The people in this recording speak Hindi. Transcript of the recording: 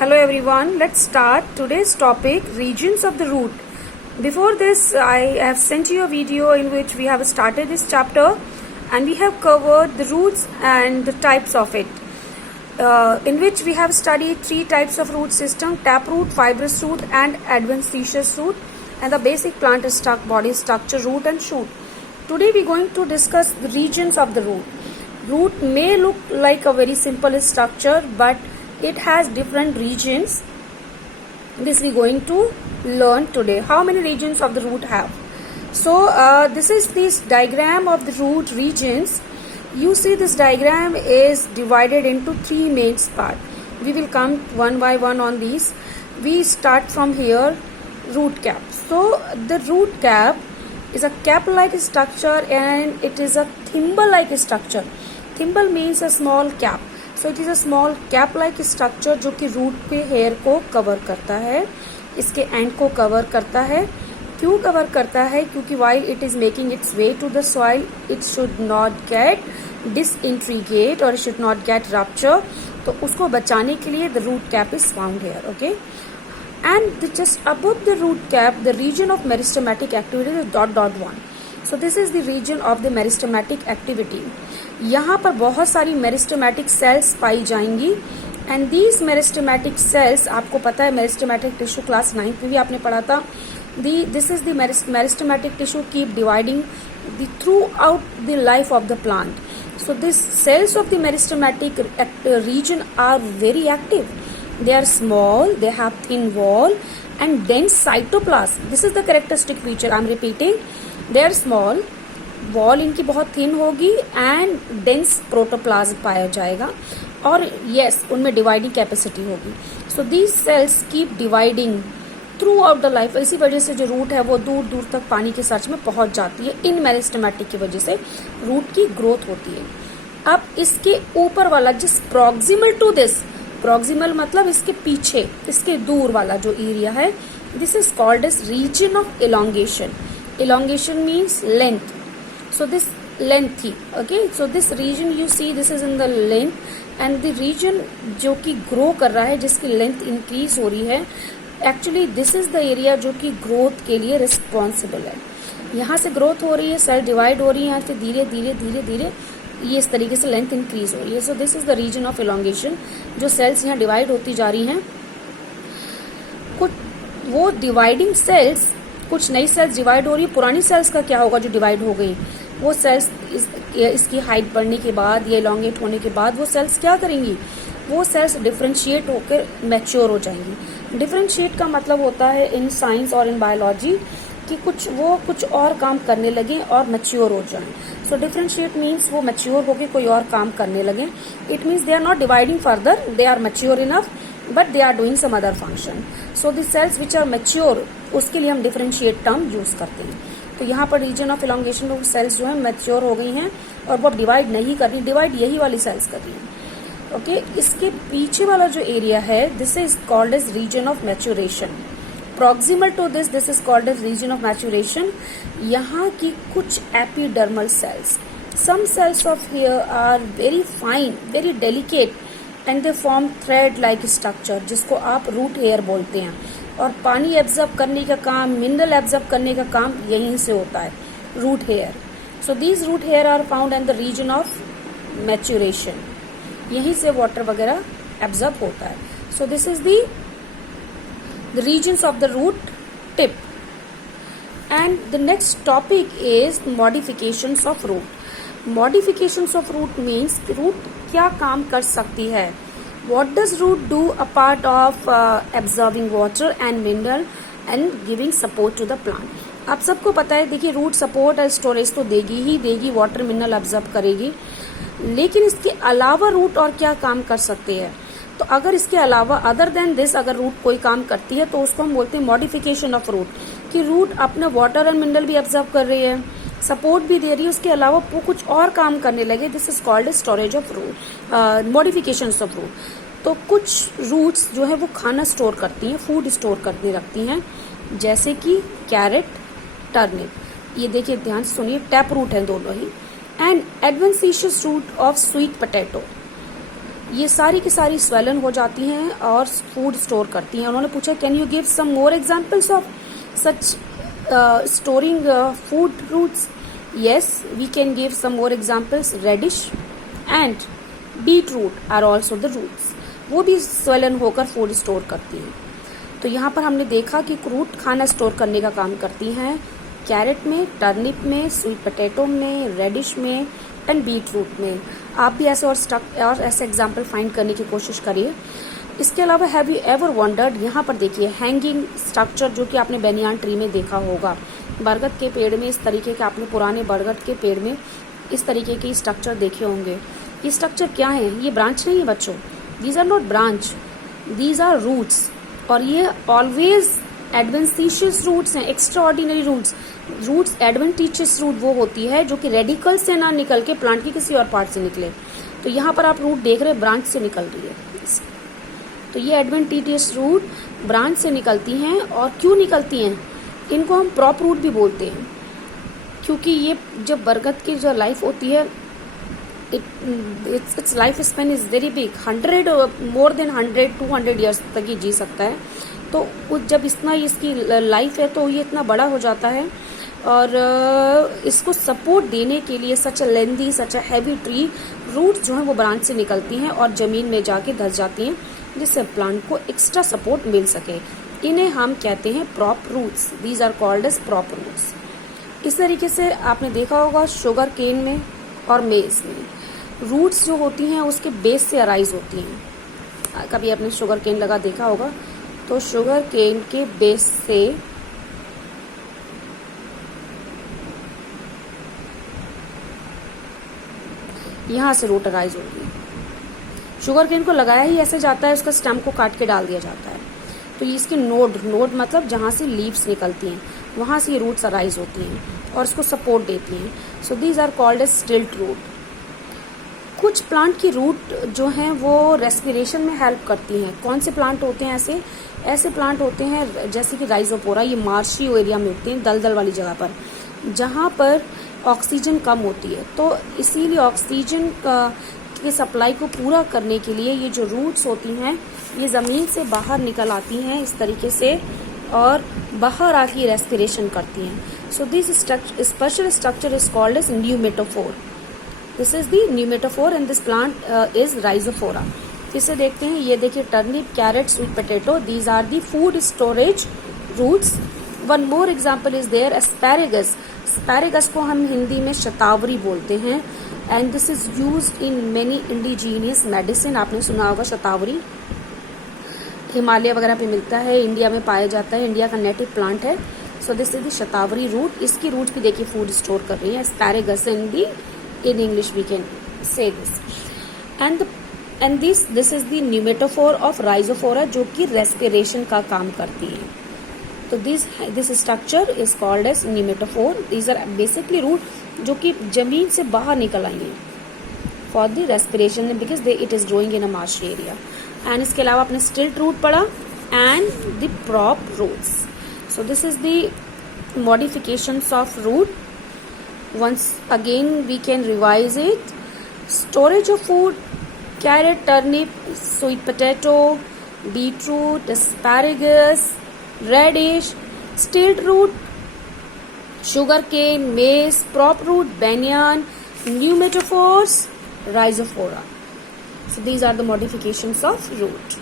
Hello everyone, let's start today's topic, regions of the root. Before this, I have sent you a video in which we have started this chapter and we have covered the roots and the types of it, in which we have studied three types of root system: taproot, fibrous root and adventitious root, and the basic plant body structure, root and shoot. Today we are going to discuss the regions of the root. Root may look like a very simple structure, but it has different regions. This we are going to learn today. How many regions of the root have? So this is this diagram of the root regions. You see this diagram is divided into three main parts. We will come one by one on these. We start from here, root cap. So the root cap is a cap-like structure and it is a thimble-like structure. Thimble means a small cap. So it is a small cap-like structure जो कि रूट के हेयर को कवर करता है, इसके एंड को कवर करता है. क्यों कवर करता है? क्योंकि while it is making its way to the soil, it should not get disintegrate or it should not get rupture. तो उसको बचाने के लिए the root cap is found here, okay? And just above the root cap, the region of meristematic activity is .1. So this is the region of the meristematic activity. यहाँ पर बहुत सारी मेरिस्टेमेटिक सेल्स पाई जाएंगी एंड दीज मेरिस्टेमेटिक सेल्स, आपको पता है मेरिस्टेमेटिक टिश्यू क्लास 9th में भी आपने पढ़ा था. This is the meristematic tissue keep dividing through out the life of the plant. So these cells of the meristematic region are very active. They are small, they have thin wall and dense cytoplasm. This is the characteristic feature. I am repeating. They are small, wall इनकी बहुत थिन होगी एंड डेंस प्रोटोप्लाज्म पाया जाएगा और यस उनमें डिवाइडिंग कैपेसिटी होगी. So these cells keep dividing through out the life. इसी वजह से जो रूट है वो दूर दूर तक पानी के सर्च में पहुंच जाती है. इन मेरिस्टेमेटिक की वजह से रूट की ग्रोथ होती है. अब इसके ऊपर वाला जिस प्रॉक्सिमल टू दिस, प्रॉक्सिमल मतलब इसके पीछे, इसके दूर वाला जो एरिया है, this is called as region of elongation. Elongation means length. So this lengthy, okay, so this region you see, this is in the length and the region जो कि grow कर रहा है, जिसकी length increase हो रही है, actually this is the area जो कि growth के लिए responsible है. यहाँ से growth हो रही है, cell divide हो रही है, यहाँ से धीरे धीरे धीरे धीरे ये इस तरीके से length increase हो रही है. So this is the region of elongation. जो cells यहाँ divide होती जा रही हैं, कुछ वो dividing cells, कुछ नई सेल्स डिवाइड हो रही है. पुरानी सेल्स का क्या होगा जो डिवाइड हो गई? वो सेल्स इसकी हाइट बढ़ने के बाद या इलोंगेट होने के बाद वो सेल्स क्या करेंगी? वो सेल्स डिफरेंशिएट होकर मैच्योर हो जाएंगी. डिफरेंशिएट का मतलब होता है इन साइंस और इन बायोलॉजी कि कुछ और काम करने लगे और मैच्योर हो जाएं. सो डिफरेंशिएट मीन्स वो मैच्योर होकर कोई और काम करने लगे. It means they are not dividing further, they are mature enough but they are doing some other function. So the cells which are mature, उसके लिए हम डिफरेंशिएट टर्म यूज करते हैं. तो यहाँ पर रीजन ऑफ इलोंगेशन में सेल्स जो है मैच्योर हो गई हैं और वो अब डिवाइड नहीं कर रही, डिवाइड यही वाली सेल्स कर रही हैं. ओके, इसके पीछे वाला जो एरिया है, this is called as region of maturation. Proximal to this is called as region of maturation. यहाँ की कुछ epidermal cells, some cells of hair are very fine, very delicate and they form thread like structure, जिसको आप रूट हेयर बोलते हैं. और पानी एब्जॉर्ब करने का काम, मिनरल एब्जॉर्ब करने का काम यहीं से होता है, root hair. So these root hair are found in the region of maturation. यहीं से वाटर वगैरह एब्जॉर्ब होता है. So this is the regions of the root tip. And the next topic is modifications of root. Modifications of root means root क्या काम कर सकती है. What does root do apart of absorbing water and mineral and giving support to the plant? आप सबको पता है, देखिए रूट सपोर्ट और स्टोरेज तो देगी ही देगी, वाटर मिनरल एब्जॉर्ब करेगी, लेकिन इसके अलावा रूट और क्या काम कर सकते हैं? तो अगर इसके अलावा अदर देन दिस अगर रूट कोई काम करती है तो उसको हम बोलते हैं मॉडिफिकेशन ऑफ रूट. कि रूट अपने वाटर और मिनरल भी एब्जॉर्ब कर रही है, सपोर्ट भी दे रही है, उसके अलावा वो कुछ और काम करने लगे. This is called storage of root, modification of root. तो कुछ रूट्स जो है वो खाना स्टोर करती हैं, फूड स्टोर करके रखती हैं, जैसे कि कैरेट, टर्निप. ये देखिए ध्यान से सुनिए, टैप रूट है दोनों ही. And adventitious root of sweet potato. ये सारी की सारी स्वेलन हो जाती हैं और फूड स्टोर करती हैं। उन्होंने पूछा can you give some more examples of such storing food roots. Yes, we can give some more examples. Radish and beet root are also the roots. वो भी स्वेलन होकर फूड स्टोर करती हैं। तो यहाँ पर हमने देखा कि रूट खाना स्टोर करने का काम करती हैं कैरेट में, टर्निप में, स्वीट पोटैटो में, रेडिश में एंड बीट रूट में। आप भी ऐसे और ऐसे एग्जाम्पल फाइंड करने की कोशिश करिए। इसके अलावा हैव यू एवर वंडर्ड, यहाँ पर देखिए हैंगिंग स्ट्रक्चर जो कि आपने बेनियान ट्री में देखा होगा। बरगद के पेड़ में इस तरीके के, आपने पुराने बरगद के पेड़ में इस तरीके के स्ट्रक्चर देखे होंगे। ये स्ट्रक्चर क्या है? ये ब्रांच नहीं है बच्चों, these are not branch, these are roots. और ये ऑलवेज एडवेंटिशियस रूट्स हैं, extra ordinary roots. Roots adventitious root वो होती है जो कि रेडिकल से ना निकल के प्लांट के किसी और पार्ट से निकले। तो यहाँ पर आप रूट देख रहे हैं, ब्रांच से निकल रही है। तो ये एडवेंटिशियस रूट ब्रांच से निकलती हैं। और क्यों निकलती हैं? इनको हम प्रॉप रूट भी बोलते हैं, क्योंकि ये जब बरगद की जो लाइफ होती है, it's life span is very big, 100 then 200 years तक ये जी सकता है। तो जब इतना इसकी लाइफ है तो ये इतना बड़ा हो जाता है। और इसको सपोर्ट देने के लिए सच अ लेंदी, सच अ हैवी ट्री, रूट्स जो हैं वो ब्रांच से निकलती हैं और ज़मीन में जाके धस जाती हैं, जिससे प्लांट को एक्स्ट्रा सपोर्ट मिल सके। इन्हें हम कहते हैं prop roots. These are called as prop roots. इस तरीके से आपने देखा होगा शुगर केन में और मेज में रूट्स जो होती हैं उसके बेस से अराइज होती हैं। कभी आपने शुगर केन लगा देखा होगा, तो शुगर केन के बेस से यहाँ से रूट अराइज होगी। शुगर केन को लगाया ही ऐसे जाता है, उसका स्टेम को काट के डाल दिया जाता है। तो ये इसके नोड मतलब जहाँ से लीव्स निकलती हैं वहाँ से ये रूट्स अराइज होती हैं और इसको सपोर्ट देती हैं। So these are called as stilt root. कुछ प्लांट की रूट जो हैं वो रेस्पिरेशन में हेल्प करती हैं। कौन से प्लांट होते हैं ऐसे प्लांट होते हैं जैसे कि राइजोपोरा। ये मार्शी एरिया में उगते हैं, दलदल वाली जगह पर, जहाँ पर ऑक्सीजन कम होती है। तो इसीलिए ऑक्सीजन की सप्लाई को पूरा करने के लिए ये जो रूट्स होती हैं ये ज़मीन से बाहर निकल आती हैं इस तरीके से और बाहर आके रेस्पिरेशन करती हैं। So this special structure is called as pneumatophore. This is the pneumatophore and this plant is Rhizophora. इसे देखते हैं, ये देखिए turnip, carrot, sweet potato, these are the food storage roots. One more example is there asparagus. Asparagus को हम हिंदी में शतावरी बोलते हैं and this is used in many indigenous medicine. आपने सुना होगा शतावरी, हिमालय वगैरह पे मिलता है, इंडिया में पाया जाता है, इंडिया का नेटिव प्लांट है। So this is the shatavari root. इसकी रूट भी देखिए फूड स्टोर कर रही है। Asparagus in English we can say this and this is the pneumatophore of rhizophora जो कि respiration का काम करती है। तो this structure is called as pneumatophore. These are basically root जो कि जमीन से बाहर निकल आई हैं for the respiration because it is growing in a marshy area. And इसके अलावा आपने stilt root पढ़ा and the prop roots. So this is the modifications of root. Once again we can revise it. Storage of food: carrot, turnip, sweet potato, beetroot, asparagus, radish, stilt root, sugarcane, maize, prop root, banyan, pneumatophores, rhizophora. So these are the modifications of root.